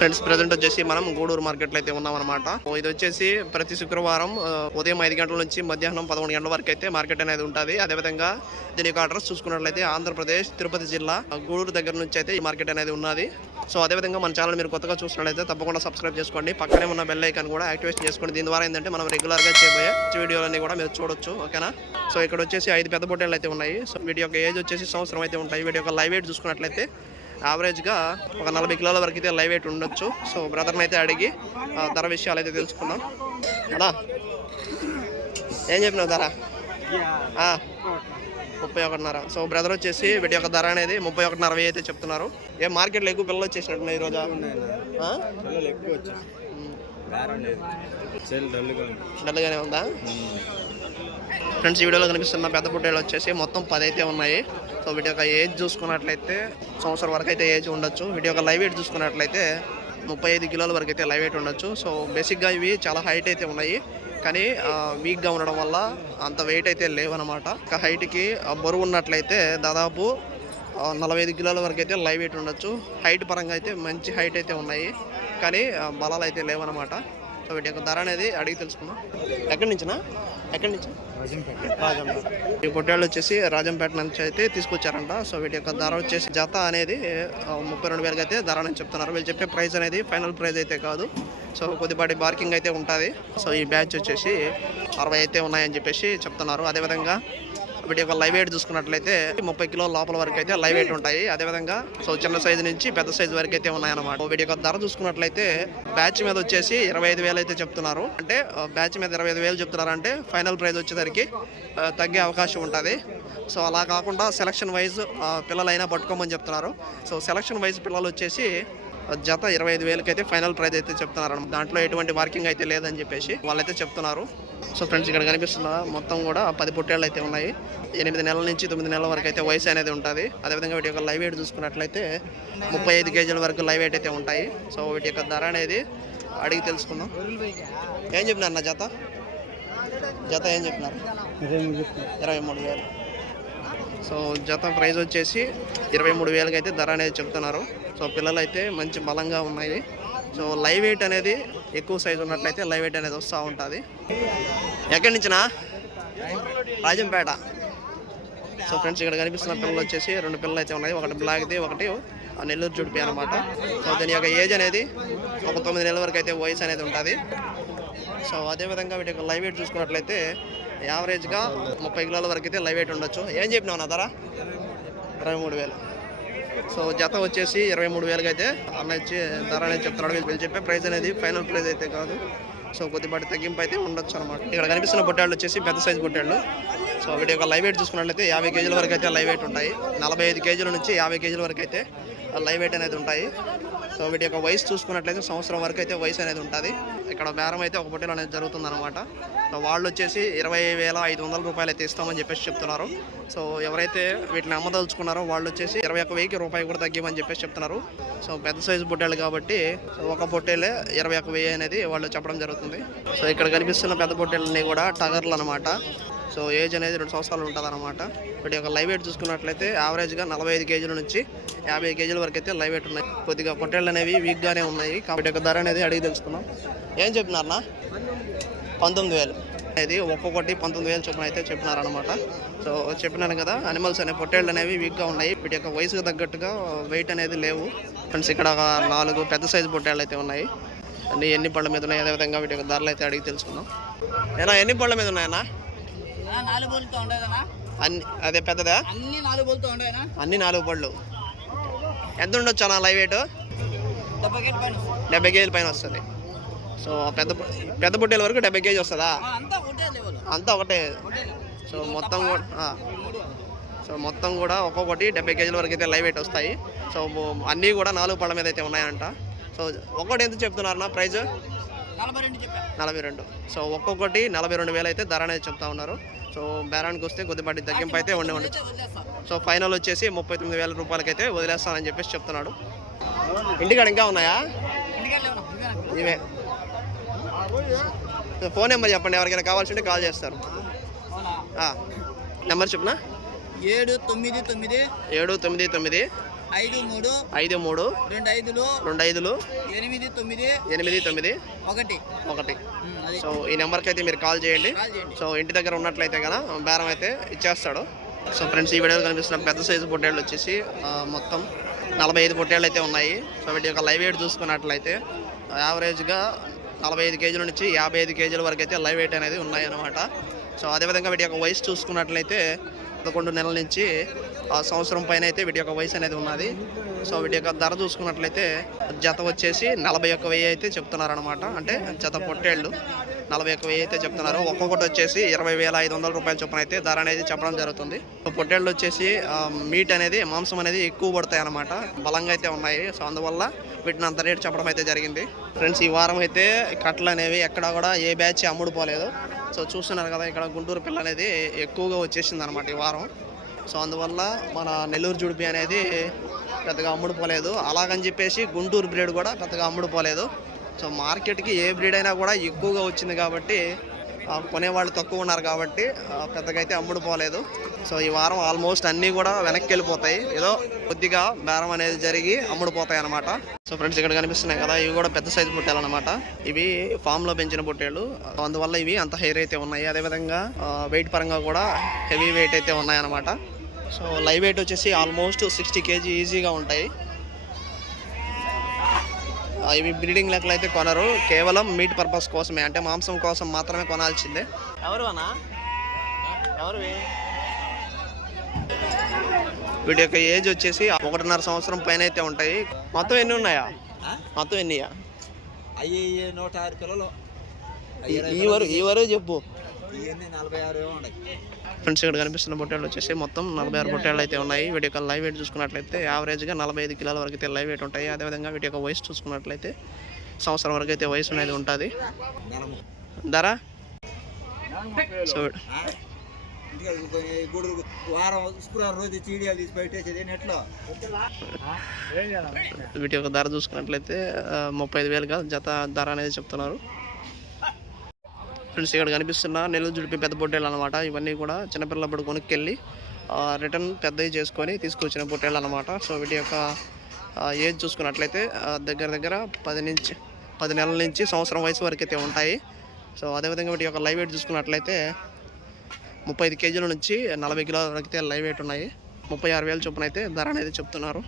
Friends present వచ్చేసి మనం గూడూరు మార్కెట్లో అయితే ఉన్నాం అనమాట. ఇది వచ్చేసి ప్రతి శుక్రవారం ఉదయం 5 గంటల నుంచి మధ్యాహ్నం 11 గంటల వరకు అయితే మార్కెట్ అనేది ఉంటుంది. అదేవిధంగా దీని యొక్క అడ్రస్ చూసుకున్నట్లయితే ఆంధ్రప్రదేశ్ తిరుపతి జిల్లా గూడూరు దగ్గర నుంచి అయితే ఈ మార్కెట్ అనేది ఉన్నది. సో అదేవిధంగా మన ఛానల్ మీరు కొత్తగా చూసినట్లయితే తప్పకుండా సబ్స్క్రైబ్ చేసుకోండి. పక్కనే ఉన్న బెల్ ఐకాన్ కూడా యాక్టివేట్ చేసుకోండి. దీని ద్వారా ఏంటంటే మనం రెగ్యులర్గా చేయబోయే వీడియోలన్నీ కూడా మీరు చూడొచ్చు. ఓకేనా. సో ఇక్కడ వచ్చేసి 5 పెద్ద పొట్టేళ్ళు అయితే ఉన్నాయి. సో వీటి యొక్క ఏజ్ వచ్చేసి సంవత్సరం అయితే ఉంటాయి. వీటి యొక్క లైవ్ వెయిట్ చూసుకున్నట్లయితే యావరేజ్గా ఒక 40 కిలోల వరకు అయితే లైవ్ వెయిట్ ఉండొచ్చు. సో బ్రదర్ని అయితే అడిగి ధర విషయాలు అయితే తెలుసుకుందాం. అలా ఏం చెప్పినావు ధర? 31.5. సో బ్రదర్ వచ్చేసి వీటి యొక్క ధర అనేది 31.60 అయితే చెప్తున్నారు. ఏం మార్కెట్లో ఎక్కువ పిల్లలు వచ్చేసినట్టున్నాయి ఈరోజు? డల్గానే ఉందా? ఫ్రెండ్స్ ఈ వీడియోలో కనిపిస్తున్న పెద్ద పొట్టేళ్ళు వచ్చేసి మొత్తం 10 అయితే ఉన్నాయి. సో వీటి యొక్క ఏజ్ చూసుకున్నట్లయితే సంవత్సరం వరకు అయితే ఏజ్ ఉండొచ్చు. వీటి యొక్క లైవ్ వెయిట్ చూసుకున్నట్లయితే 35 కిలోల వరకు అయితే లైవ్ వెయిట్ ఉండొచ్చు. సో బేసిక్గా ఇవి చాలా హైట్ అయితే ఉన్నాయి, కానీ వీక్గా ఉండడం వల్ల అంత వెయిట్ అయితే లేవన్నమాట. ఒక హైట్కి బరువు ఉన్నట్లయితే దాదాపు 45 కిలోల వరకు అయితే లైవ్ వెయిట్ ఉండొచ్చు. హైట్ పరంగా అయితే మంచి హైట్ అయితే ఉన్నాయి, కానీ బలాలు అయితే లేవన్నమాట. సో వీటి యొక్క ధర అనేది అడిగి తెలుసుకుందాం. ఎక్కడి నుంచి? రాజంపేట. ఈ పొట్టేళ్ళు వచ్చేసి రాజంపేట నుంచి అయితే తీసుకొచ్చారంట. సో వీటి యొక్క ధర వచ్చేసి జత అనేది 32,000 అయితే ధర అని చెప్తున్నారు. వీళ్ళు చెప్పే ప్రైస్ అనేది ఫైనల్ ప్రైస్ అయితే కాదు. సో కొద్దిపాటి బార్కింగ్ అయితే ఉంటుంది. సో ఈ బ్యాచ్ వచ్చేసి 60 అయితే ఉన్నాయని చెప్పేసి చెప్తున్నారు. అదేవిధంగా వీటి యొక్క లైవ్ వెయిట్ చూసుకున్నట్లయితే 30 కిలోల లోపల వరకు అయితే లైవ్ వెయిట్ ఉంటాయి. అదేవిధంగా సో చిన్న సైజు నుంచి పెద్ద సైజు వరకు అయితే ఉన్నాయన్నమాట. వీటి యొక్క ధర చూసుకున్నట్లయితే బ్యాచ్ మీద వచ్చేసి 25,000 అయితే చెప్తున్నారు. అంటే బ్యాచ్ మీద 25,000 చెప్తున్నారు అంటే ఫైనల్ ప్రైస్ వచ్చేసరికి తగ్గే అవకాశం ఉంటుంది. సో అలా కాకుండా సెలక్షన్ వైజ్ పిల్లలైనా పట్టుకోమని చెప్తున్నారు. సో సెలక్షన్ వైజ్ పిల్లలు వచ్చేసి జత 25,000 అయితే ఫైనల్ ప్రైస్ అయితే చెప్తున్నారు. దాంట్లో ఎటువంటి మార్కింగ్ అయితే లేదని చెప్పేసి వాళ్ళైతే చెప్తున్నారు. సో ఫ్రెండ్స్ ఇక్కడ కనిపిస్తున్న మొత్తం కూడా 10 పొట్టేళ్ళు అయితే ఉన్నాయి. 8 నెలల నుంచి 9 నెలల వరకు అయితే వయసు అనేది ఉంటుంది. అదేవిధంగా వీటి యొక్క లైవ్ వెయిట్ చూసుకున్నట్లయితే 35 కేజీల వరకు లైవ్ వెయిట్ అయితే ఉంటాయి. సో వీటి యొక్క ధర అనేది అడిగి తెలుసుకుందాం. ఏం చెప్పినారు నా జత ఏం చెప్పినారు? 23,000. సో జత ప్రైస్ వచ్చేసి 23,000 అయితే ధర అనేది చెప్తున్నారు. సో పిల్లలు అయితే మంచి బలంగా ఉన్నాయి. సో లైవ్ వెయిట్ అనేది ఎక్కువ సైజు ఉన్నట్లయితే లైవ్ వెయిట్ అనేది వస్తూ ఉంటుంది. ఎక్కడి నుంచినా? రాజంపేట. సో ఫ్రెండ్స్ ఇక్కడ కనిపిస్తున్న పిల్లలు వచ్చేసి 2 పిల్లలు అయితే ఉన్నాయి. ఒకటి బ్లాక్ది, ఒకటి నెల్లూరు జుడిపి అనమాట. సో దీని యొక్క ఏజ్ అనేది ఒక 9 నెలల వరకు అయితే వయసు అనేది ఉంటుంది. సో అదేవిధంగా వీటి యొక్క లైవ్ వెయిట్ చూసుకున్నట్లయితే యావరేజ్గా 30 కిలోల వరకు అయితే లైవ్ వెయిట్ ఉండొచ్చు. ఏం చెప్పినావు నా ధర? 23,000. సో జత వచ్చేసి 23,000 అయితే అన్నచ్చి ధర అనేది చెప్తున్నాడు. వీళ్ళు చెప్పే ప్రైస్ అనేది ఫైనల్ ప్రైస్ అయితే కాదు. సో కొద్దిపాటి తగ్గింపు అయితే ఉండొచ్చు అనమాట. ఇక్కడ కనిపిస్తున్న పొట్టేళ్ళు వచ్చేసి పెద్ద సైజు పొట్టేళ్ళు. సో వీటి యొక్క లైవ్ వెయిట్ చూసుకున్నట్లయితే 50 కేజీల వరకు అయితే లైవ్ వెయిట్ ఉంటాయి. 45 కేజీల నుంచి 50 కేజీల వరకు అయితే లైవ్ వెయిట్ అనేది ఉంటాయి. సో వీటి యొక్క వయసు చూసుకున్నట్లయితే సంవత్సరం వరకు అయితే వయసు అనేది ఉంటుంది. ఇక్కడ బేరం అయితే ఒక పొట్టేలు అనేది జరుగుతుంది అనమాట. వాళ్ళు వచ్చేసి 20,500 రూపాయలు అయితే ఇస్తామని చెప్పేసి చెప్తున్నారు. సో ఎవరైతే వీటిని అమ్మదలుచుకున్నారో వాళ్ళు వచ్చేసి 21,000 రూపాయలు కూడా తగ్గిమని చెప్పేసి చెప్తున్నారు. సో పెద్ద సైజు పొట్టేళ్ళు కాబట్టి ఒక పొట్టేలే 21,000 అనేది వాళ్ళు చెప్పడం జరుగుతుంది. సో ఇక్కడ కనిపిస్తున్న పెద్ద పొట్టేళ్ళని కూడా టగర్లు అనమాట. సో ఏజ్ అనేది 2 సంవత్సరాలు ఉంటుంది అనమాట. వీటి యొక్క లైవ్ వెయిట్ చూసుకున్నట్లయితే యావరేజ్గా 45 కేజీల నుంచి 50 కేజీల వరకు అయితే లైవ్ వెయిట్ ఉన్నాయి. కొద్దిగా పొట్టేళ్ళు అనేవి వీక్గానే ఉన్నాయి. కాబట్టి యొక్క ధర అనేది అడిగి తెలుసుకున్నాం. ఏం చెప్పినారన్నా? 19,000 అనేది ఒక్కొక్కటి 19,000 చొప్పున అయితే చెప్పినారనమాట. సో చెప్పినాను కదా, అనిమల్స్ అనే పొట్టేళ్ళు అనేవి వీక్గా ఉన్నాయి. వీటి యొక్క వయసుకు తగ్గట్టుగా వెయిట్ అనేది లేవు. ఫ్రెండ్స్ ఇక్కడ 4 పెద్ద సైజు పొట్టేళ్ళు అయితే ఉన్నాయి. అన్ని ఎన్ని పళ్ళ మీద ఉన్నాయి, అదేవిధంగా వీటి యొక్క ధరలు అయితే అడిగి తెలుసుకుందాం. ఏనా ఎన్ని పళ్ళ మీద ఉన్నాయన్నా? అన్ని అదే పెద్దదా? అన్ని 4 పళ్ళు. ఎంత ఉండొచ్చు అన్న లైవ్ వెయిట్? 70 కేజీల పైన వస్తుంది. సో పెద్ద పొట్టేల వరకు 70 కేజీ వస్తుందా? అంతా ఒకటే. సో మొత్తం కూడా ఒక్కొక్కటి 70 కేజీల వరకు అయితే లైవ్ వెయిట్ వస్తాయి. సో అన్నీ కూడా 4 పళ్ళ మీద అయితే ఉన్నాయంట. సో ఒక్కొక్కటి ఎంత చెప్తున్నారన్నా ప్రైజ్? 42. సో ఒక్కొక్కటి 42,000 అయితే ధర అనేది చెప్తా ఉన్నారు. సో బేరానికి వస్తే కొద్దిపాటి తగ్గింపు అయితే ఉండవచ్చు. సో ఫైనల్ వచ్చేసి 39,000 రూపాయలకి అయితే వదిలేస్తానని చెప్పేసి చెప్తున్నాడు. ఇంటికాడ ఇంకా ఉన్నాయా? ఇవే. ఫోన్ నెంబర్ చెప్పండి, ఎవరికైనా కావాల్సి ఉంటే కాల్ చేస్తారు. నెంబర్ చెప్పనా? 799 799 53 53 25 89 1. సో ఈ నెంబర్కి అయితే మీరు కాల్ చేయండి. సో ఇంటి దగ్గర ఉన్నట్లయితే కదా బేరం అయితే ఇచ్చేస్తాడు. సో ఫ్రెండ్స్, ఈ వీడియోలో కనిపిస్తున్న పెద్ద సైజు పొట్టేళ్ళు వచ్చేసి మొత్తం 45 పొట్టేళ్ళు అయితే ఉన్నాయి. సో వీటి యొక్క లైవ్ వెయిట్ చూసుకున్నట్లయితే యావరేజ్గా 45 కేజీల నుంచి 55 కేజీల వరకు అయితే లైవ్ వెయిట్ అనేది ఉన్నాయన్నమాట. సో అదేవిధంగా వీటి యొక్క వయసు చూసుకున్నట్లయితే 11 నెలల నుంచి సంవత్సరం పైన అయితే వీటి యొక్క వయసు అనేది ఉన్నది. సో వీటి యొక్క ధర చూసుకున్నట్లయితే జత వచ్చేసి 41,000 అయితే చెప్తున్నారు అనమాట. అంటే జత పొట్టేళ్ళు 41,000 అయితే చెప్తున్నారు. ఒక్కొక్కటి వచ్చేసి 20,500 రూపాయల చొప్పున అయితే ధర అనేది చెప్పడం జరుగుతుంది. సో పొట్టేళ్ళు వచ్చేసి మీట్ అనేది మాంసం అనేది ఎక్కువ పడతాయి అనమాట, బలంగా అయితే ఉన్నాయి. సో అందువల్ల వీటిని అంత రేటు చెప్పడం అయితే జరిగింది. ఫ్రెండ్స్, ఈ వారం అయితే కట్టలు అనేవి ఎక్కడ కూడా ఏ బ్యాచ్ అమ్ముడుపోలేదు. సో చూస్తున్నారు కదా, ఇక్కడ గుంటూరు పిల్ల అనేది ఎక్కువగా వచ్చేసింది అనమాట ఈ వారం. సో అందువల్ల మన నెల్లూరు జుడిపి అనేది పెద్దగా అమ్ముడుపోలేదు. అలాగని చెప్పేసి గుంటూరు బ్రీడ్ కూడా పెద్దగా అమ్ముడుపోలేదు. సో మార్కెట్కి ఏ బ్రీడ్ అయినా కూడా ఎక్కువగా వచ్చింది కాబట్టి కొనేవాళ్ళు తక్కువ ఉన్నారు కాబట్టి పెద్దగా అయితే అమ్ముడుపోలేదు. సో ఈ వారం ఆల్మోస్ట్ అన్నీ కూడా వెనక్కి వెళ్ళిపోతాయి, ఏదో కొద్దిగా బేరం అనేది జరిగి అమ్ముడుపోతాయి అనమాట. సో ఫ్రెండ్స్, ఇక్కడ కనిపిస్తున్నాయి కదా, ఇవి కూడా పెద్ద సైజు పొట్టేలు అనమాట. ఇవి ఫామ్లో పెంచిన పొట్టేళ్ళు, అందువల్ల ఇవి అంత హెయిర్ అయితే ఉన్నాయి. అదేవిధంగా వెయిట్ పరంగా కూడా హెవీ వెయిట్ అయితే ఉన్నాయన్నమాట. సో లైవ్ వెయిట్ వచ్చేసి ఆల్మోస్ట్ 60 కేజీ ఈజీగా ఉంటాయి. ఇవి బ్రీడింగ్ లెక్కలు అయితే కొనరు, కేవలం మీట్ పర్పస్ కోసమే, అంటే మాంసం కోసం మాత్రమే కొనాల్సిందే. ఎవరు అన్నా వీటి యొక్క ఏజ్ వచ్చేసి 1.5 సంవత్సరం పైన అయితే ఉంటాయి. మొత్తం ఎన్ని ఉన్నాయా? మొత్తం ఎన్నియా? 106 పిల్లలు. ఈ వరకు చెప్పు. 46 ఫ్రెండ్స్, ఇక్కడ కనిపిస్తున్న పొట్టేళ్ళు వచ్చేసి మొత్తం 46 పొట్టేళ్ళు అయితే ఉన్నాయి. వీటి యొక్క లైవ్ వెయిట్ చూసుకున్నట్లయితే యావరేజ్గా 45 కిలోల వరకు అయితే లైవ్ వెయిట్ ఉంటాయి. అదేవిధంగా వీటి యొక్క వయసు చూసుకున్నట్లయితే సంవత్సరం వరకు అయితే వయసు అనేది ఉంటుంది. ధర సో వీటి యొక్క ధర చూసుకున్నట్లయితే 35,000గా జత ధర అనేది చెప్తున్నారు. ఫ్రెండ్స్, ఇక్కడ కనిపిస్తున్న నెల్లూరు జుడిపి పెద్ద పొట్టేళ్ళు అనమాట. ఇవన్నీ కూడా చిన్నపిల్లప్పుడు కొనుక్కెళ్ళి రిటర్న్ పెద్దవి చేసుకొని తీసుకొచ్చిన పొట్టేళ్ళు అనమాట. సో వీటి యొక్క ఏజ్ చూసుకున్నట్లయితే దగ్గర 10 నెలల నుంచి సంవత్సరం వయసు వరకు అయితే ఉంటాయి. సో అదేవిధంగా వీటి యొక్క లైవ్ వెయిట్ చూసుకున్నట్లయితే 35 కేజీల నుంచి 40 కిలోల వరకు అయితే లైవ్ వెయిట్ ఉన్నాయి. 36,000 చొప్పున అయితే ధర అనేది చెప్తున్నారు.